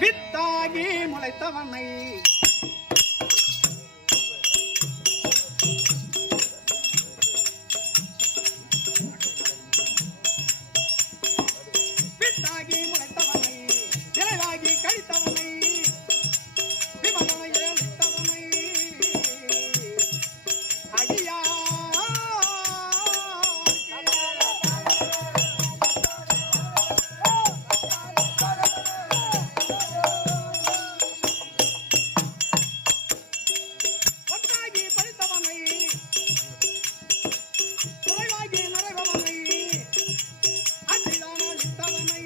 வித்தாகி முளைத்தவனை விளைவாகி கழித்தவனை விமலனை ஏழித்தவனை அடியா ஒன்றாகி படித்தவனை குறைவாகி நிறைவவனை அன்றிதான் அளித்தவனை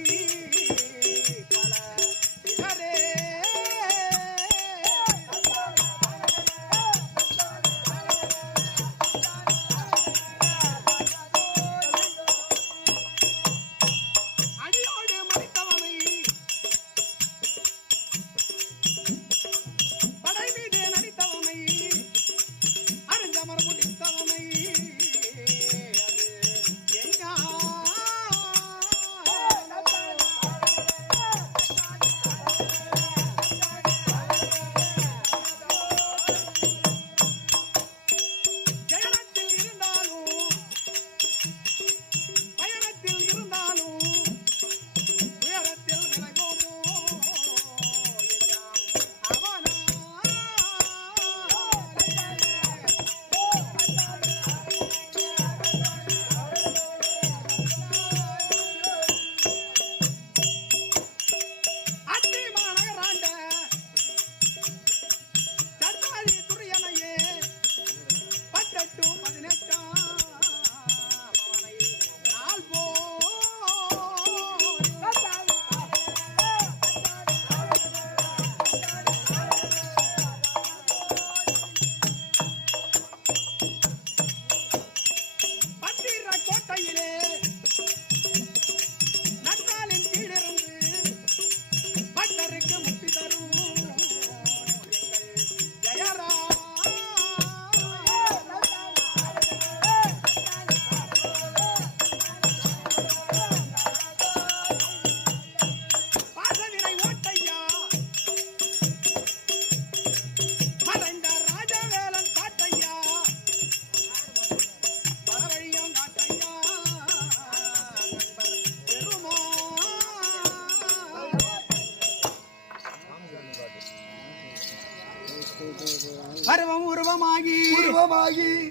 அருவம் உருவமாகி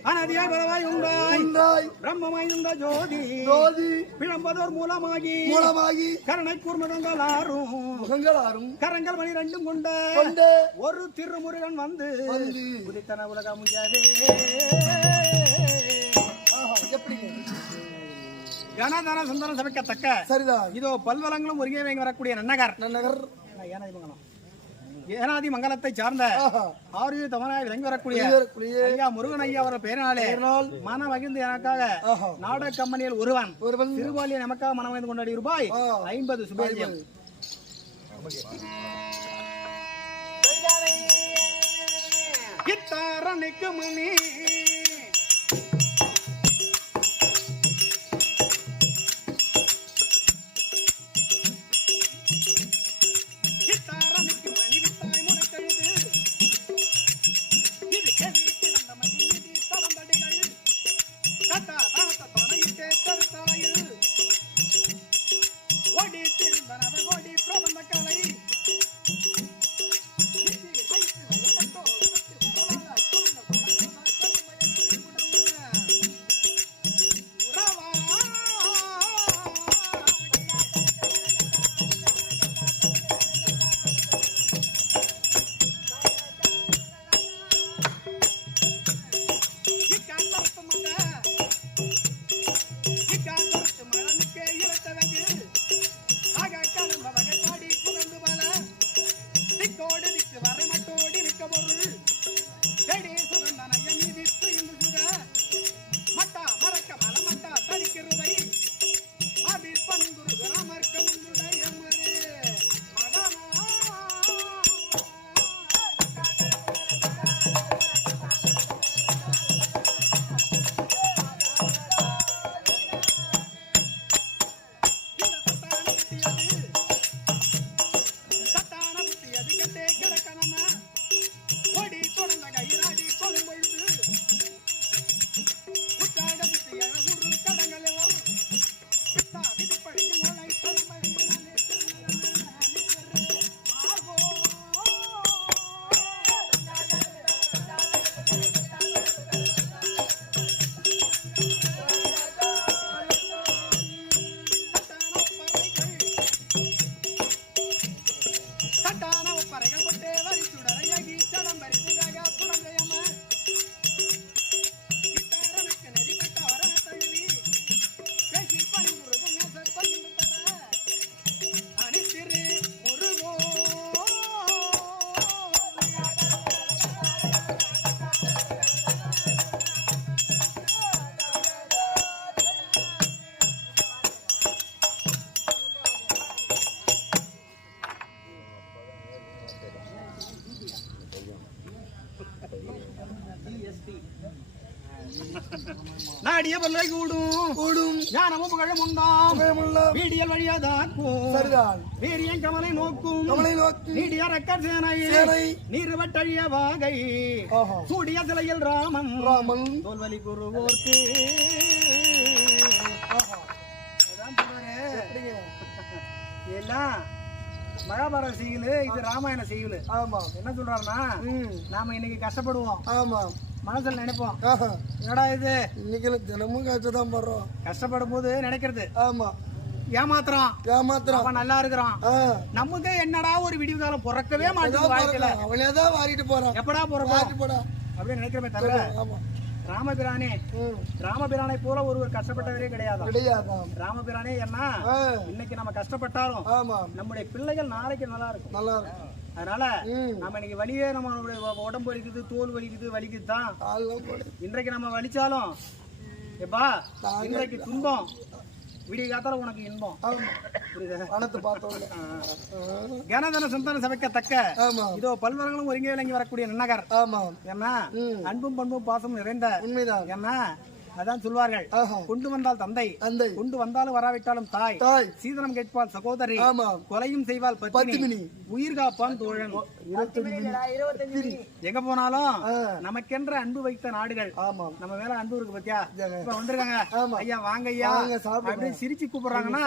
அனதியாய் பலவாய் உண்டாய் பிரம்மமாய் உண்ட ஜோதி பிழம்பதோர் மூலமாகி கரணை கூர்மதங்களாரும் கரங்கள் 12 கொண்ட ஒரு திருமுருகன் வந்து உதித்தன உலக முடியாதே. கனதன சுந்தரம் சமைக்கத்தக்க சரிதான். இதோ பல்வலங்களும் ஒருங்கே வரக்கூடிய நன்னகர் ஏனாதி மங்கலத்தை சார்ந்த ஆரிய தமிழாய் விளங்கி வரக்கூடிய ஐயா முருகன் ஐயா அவர்கள் பெயரினாலே மன மகிழ்ந்து எனக்காக நாடக கம்பெனியில் ஒருவன் திருவாலியை நமக்காக மனம் மகிழ்ந்து கொண்டாடி ரூபாய் 50 சுபேஜம். கித்தாரனுக்கு மணி நாடிய பல்லை கூடும் ஞானமும் புகழும் உண்டாம் வீடியல் வழியாதான் வீரியன் கமலை நோக்கும் நீடிய ரக்கர் சேனை நீர்வட்டழிய வாகை சூடிய சிலையில் ராமன் தோல்வலி குருவோர்க்கு எல்லாம் மகாபாரத செய்யுளு, இது ராமாயண செய்யுளு. ஆமா, என்ன சொல்றாருன்னா, நாம இன்னைக்கு கஷ்டப்படுவோம். ஆமா, மனசுல நினைப்போம், என்னடா இது இன்னைக்கு தினமும் கஷ்டதான் படுறோம். கஷ்டப்படும் போது நினைக்கிறது, ஆமா ஏமாத்திரம் நல்லா இருக்கிறான். நமக்கு என்னடா ஒரு விடிவு காலம் பிறக்கவே மாட்டேங்குது, அவளேதான் வாரிட்டு போறான், எப்படா போறா அப்படின்னு நினைக்கிறமே தவிர ராமபிரானை போல ஒருவர் கஷ்டப்பட்டவரே கிடையாது. ராமபிரானே என்ன, இன்னைக்கு நம்ம கஷ்டப்பட்டாலும் நம்முடைய பிள்ளைகள் நாளைக்கு நல்லா இருக்கும். அதனால நம்ம இன்னைக்கு வலியே நம்ம உடம்பு வலிக்குது, தோல் வலிக்குது தான். இன்றைக்கு நம்ம வலிச்சாலும் எப்பா இன்றைக்கு துன்பம், விடிய காத்தால உனக்கு இன்பம். கனதன சந்தான சமைக்கத்தக்க இதோ பல்வரங்களும் ஒருங்கே விளங்கி வரக்கூடிய நன்னகர். என்ன அன்பும் பண்பும் பாசமும் நிறைந்த உண்மைதான். என்ன அதான் சொல்வார்கள், கொண்டு வந்தால் தந்தை, கொண்டு வந்தாலும் வராவிட்டாலும் தாய், சீதனம் கேட்பால் சகோதரி, கொலையும் செய்வால் பத்தினி, உயிர் காப்பான் தோழன். எங்க போனாலும் நமக்கென்ற அன்பு வைத்த நாடுகள். நம்ம மேல அன்பு இருக்கு பத்தியா. இப்ப வந்திருக்காங்க, ஐயா வாங்க ஐயா அப்படின்னு சிரிச்சு கூப்பிடுறாங்கன்னா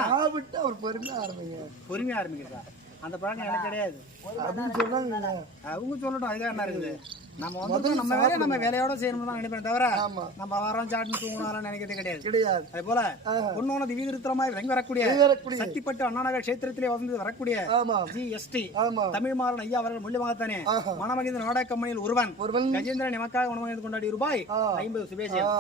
அவர் பொறுமையா ஆரம்பிக்கிறா. அந்த பழக்கம் எனக்கு கிடையாது அப்படின்னு சொன்னாங்க. அவங்க சொல்லட்டும், அதுக்காக என்ன இருக்குது. நம்ம வந்து நம்ம வேலையோட செய்யணும் தான் நினைப்பேன் தவிர நம்ம வாரம் சாட்டு தூங்கணும் நினைக்கிறது கிடையாது. அதே போல பொண்ணோன திவ்ய திருத்தமாய் இறங்கி வரக்கூடிய சக்திப்பட்டு அண்ணாநகர் கஷேத்திரத்திலே வந்து வரக்கூடிய GST தமிழ் மாறன் ஐயா அவர்கள் மூலியமாகத்தானே மனமகிழ்ந்த நாடக கம்பெனியில் ஒருவன் கஜேந்திரன் எமக்காக உணவகிழ்ந்து கொண்டாடி ரூபாய் 50 சுபேசியம்.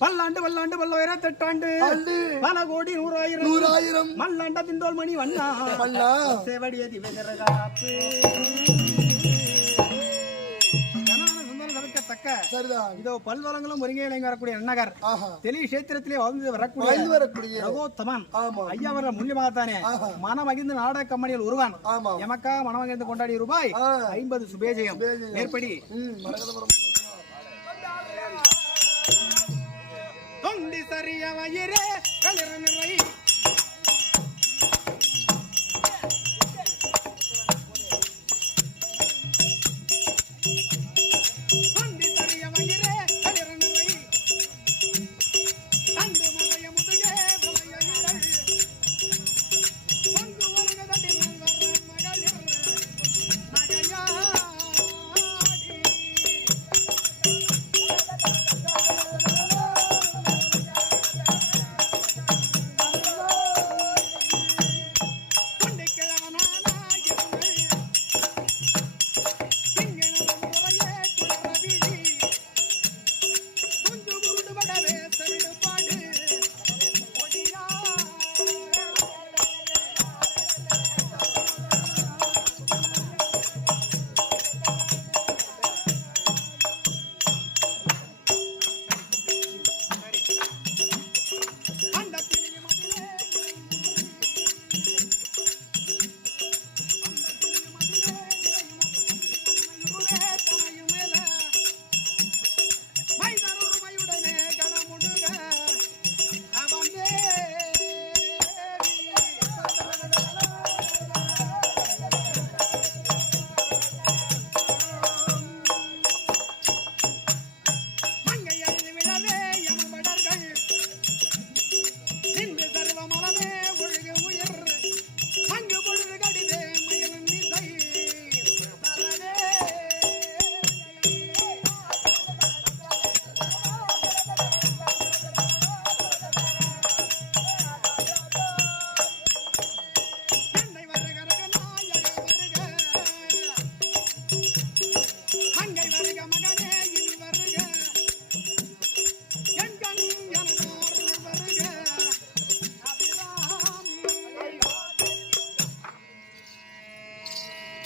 பல்லாண்டு பல்லாண்டு பல்லவர தட்டாண்டு பல கோடி 100,000 மல்லாண்ட திண்டோல் மணி வண்ணா சேவடிய திவகரகாப்பு இதோ பல்வளங்களும் ஒருங்கே இணைந்து வரக்கூடிய நன்னகர் தெளி கஷேத்திரத்திலே வந்து வரக்கூடிய ரகோத்தமன் ஐயா அவர்கள் மூலியமாகத்தானே மனமகிழ்ந்து நாடக கம்பெனியில் ஒருவன் எமக்கா மனமகிழ்ந்து கொண்டாடிய ரூபாய் 50 சுபேஜயம் மேற்படி தொண்டி சரிய வயிறே களிர நிறை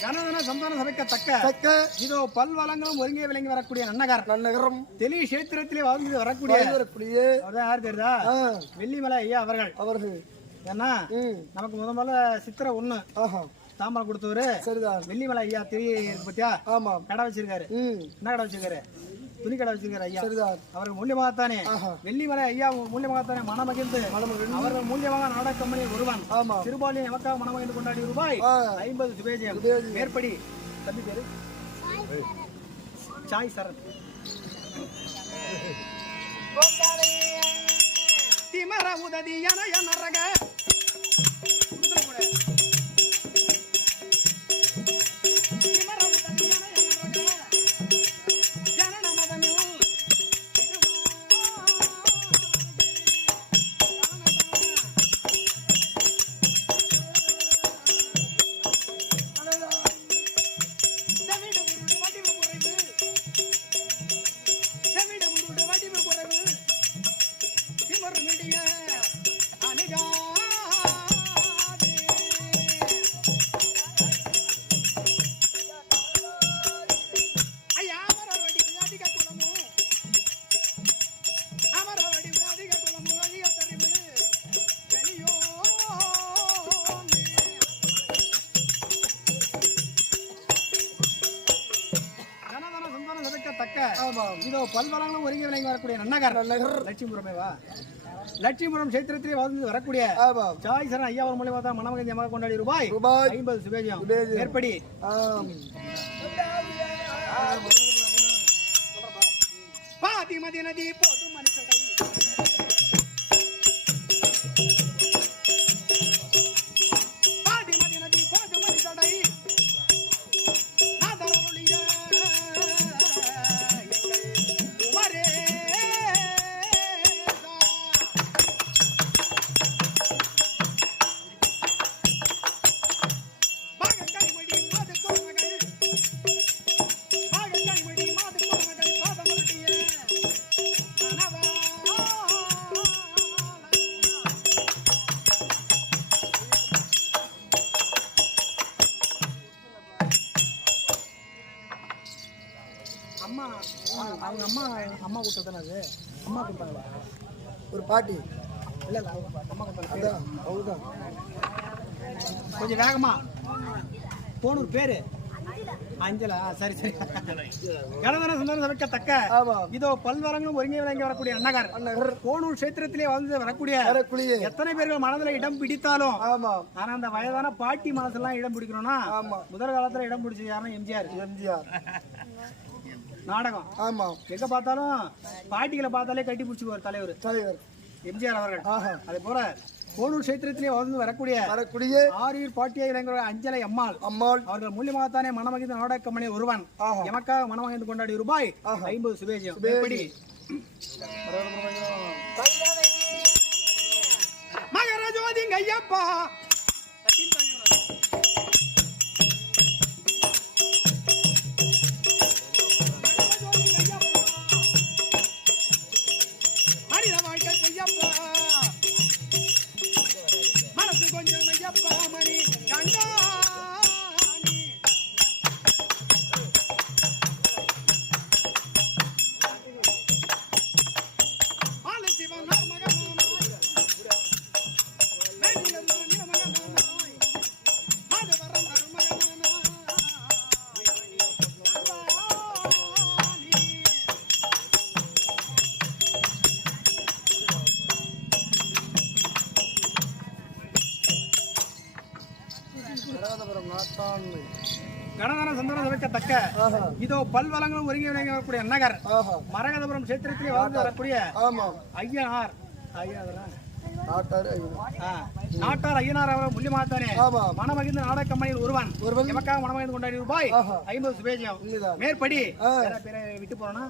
கனதன சந்தான சபைக்க இதோ பல்வளங்களும் ஒருங்கே விளங்கி வரக்கூடிய நன்னகரம் தெளி கஷேத்திரத்திலே வாழ்ந்து வரக்கூடிய யார் தெரியுதா? வெள்ளிமலை ஐயா அவர்கள். ஏன்னா நமக்கு முதல்ல சித்திரை 1 தாமரை கொடுத்தவரு வெள்ளிமலை ஐயா இருக்கு பத்தியா? கடை வச்சிருக்காரு. என்ன கடை வச்சிருக்காரு? துணி கடை வச்சிருக்காரு ஐயா. அவர்கள் மூலியமாகத்தானே வெள்ளிமலை ஐயா மூலியமாகத்தானே மனமகிழ்ந்து அவர்கள் மூலியமாக நாடக கம்பெனி ஒருவன் திருபாலியை நமக்காக மனமகிழ்ந்து கொண்டாடி ரூபாய் 50 சுபேஜியம் மேற்படி. தம்பி பேரு சாய் சரண். திமர உததி நரக இதோ பல்வளங்களும் ஒருங்கி விளங்கி வரக்கூடிய நன்னகர் லட்சுமிபுரமேவா? லட்சுமிபுரம் கஷேத்திரத்திலே வாழ்ந்து வரக்கூடிய சாய் சரண் ஐயா அவர் மூலியமாக தான் மனமகிழ்ச்சியாக கொண்டாடி ரூபாய் 50 சுபேஜியம் மேற்படி. பாதிமதி நதி போது மனுஷடை பாதிமதி நதி போது மனுஷடை அவங்க அம்மா கொடுத்ததானே அது? அம்மா கொடுத்தாங்களா? ஒரு பாட்டி இல்ல அம்மா கொடுத்தாங்க. அவ்வளவுதான். கொஞ்சம் வேகமா போன பேரு அஞ்சலா? சரி. கனதன சுந்தர சபைக்க இதோ பல்வரங்களும் ஒருங்கே விளங்கி வரக்கூடிய நன்னகர் கோனூர் கஷேத்திரத்திலே வந்து வரக்கூடிய எத்தனை பேர்கள் மனதில் இடம் பிடித்தாலும் ஆனா அந்த வயதான பாட்டி மனசெல்லாம் இடம் பிடிக்கணும்னா முதல் காலத்துல இடம் பிடிச்சது யாருன்னா எம்ஜிஆர். நாடகம் எங்க பார்த்தாலும் பாட்டிகளை பார்த்தாலே கட்டி பிடிச்சுக்குவார் தலைவர் எம்ஜிஆர் அவர்கள். அதே போல கோனூர் கஷேத்திரத்திலே வந்து வரக்கூடிய ஆரியூர் பாட்டியை அஞ்சலை அம்மாள் அவர்கள் மூலியமாகத்தானே மனமகிழ்ந்த நாடக கம்பெனி ஒருவன் எமக்காக மனமகிழ்ந்து கொண்டாடி ரூபாய் 50 சுபேஜியம் மேற்படி. மகரஜோதிங்க ஐயப்பா மனசு கொஞ்சம் ஐயப்பா மணி கண்டா சிவன் மகனாய் கனதன சந்தன சபைக்க இதோ பல்வளங்களும் ஒருங்கி விளங்கி வரக்கூடிய நகர் மரகதபுரம் கஷேத்திரத்திலே வாழ்ந்து வரக்கூடிய நாட்டார் ஐயனார் அவர் மூலியமாகத்தானே மனமகிழ்ந்த நாடக கம்பெனியில் ஒருவன் எமக்காக மனமகிழ்ந்து கொண்டாடி ரூபாய் 50 சுபேஜியம் மேற்படி விட்டு போறோம்னா